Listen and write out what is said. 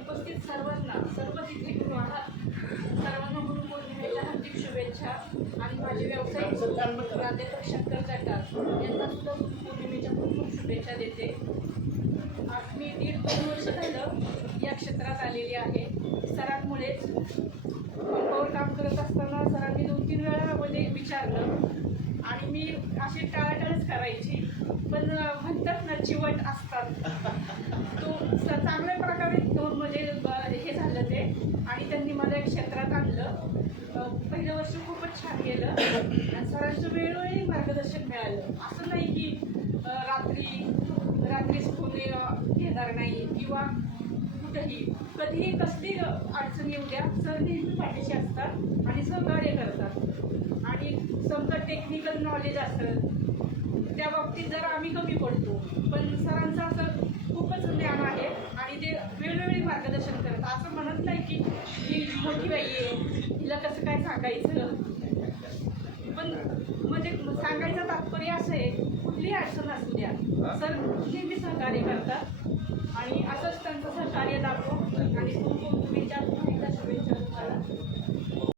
उपस्थित सर्वांना, सर्व तिथे सर्वांना गुरुपौर्णिमेच्या हार्दिक शुभेच्छा. आणि माझे व्यावसायिक प्राध्यापक शंकर जटार यांना सुद्धा गुरुपौर्णिमेच्या खूप खूप शुभेच्छा देते. आज मी 1.5-2 वर्ष झालं या क्षेत्रात आलेली आहे. सरांमुळेच पंपावर काम करत असताना सरांनी 2-3 वेळा मध्ये विचारलं आणि मी अशी टाळाटाळच करायची. पण म्हणतात ना, चिवट असतात, तो चांगल्या प्रकारे दोन म्हणजे हे झालं ते. आणि त्यांनी मला एक क्षेत्रात आणलं. पहिलं वर्ष खूपच छान गेलं आणि सरांचं वेळोवेळी मार्गदर्शन मिळालं. असं नाही की रात्रीच कोणी घेणार नाही किंवा कुठंही कधीही कसली अडचण येऊ द्या, सर नेहमी पाठीशी असतात आणि सहकार्य करतात. आणि समजा टेक्निकल नॉलेज असेल त्या बाबतीत जरा आम्ही कमी पडतो, पण सरांचं असं खूपच ज्ञान आहे आणि ते वेळोवेळी मार्गदर्शन करतात. असं म्हणत नाही की ही मोठी बाई आहे, हिला कसं काय सांगायचं. पण म्हणजे सांगायचं तात्पर्य असं आहे, कुठलीही अडचण असू द्या सर नेहमी सहकार्य करतात. आणि असंच त्यांचं सहकार्य दाखव. आणि खूप खूप शुभेच्छा तुम्हाला.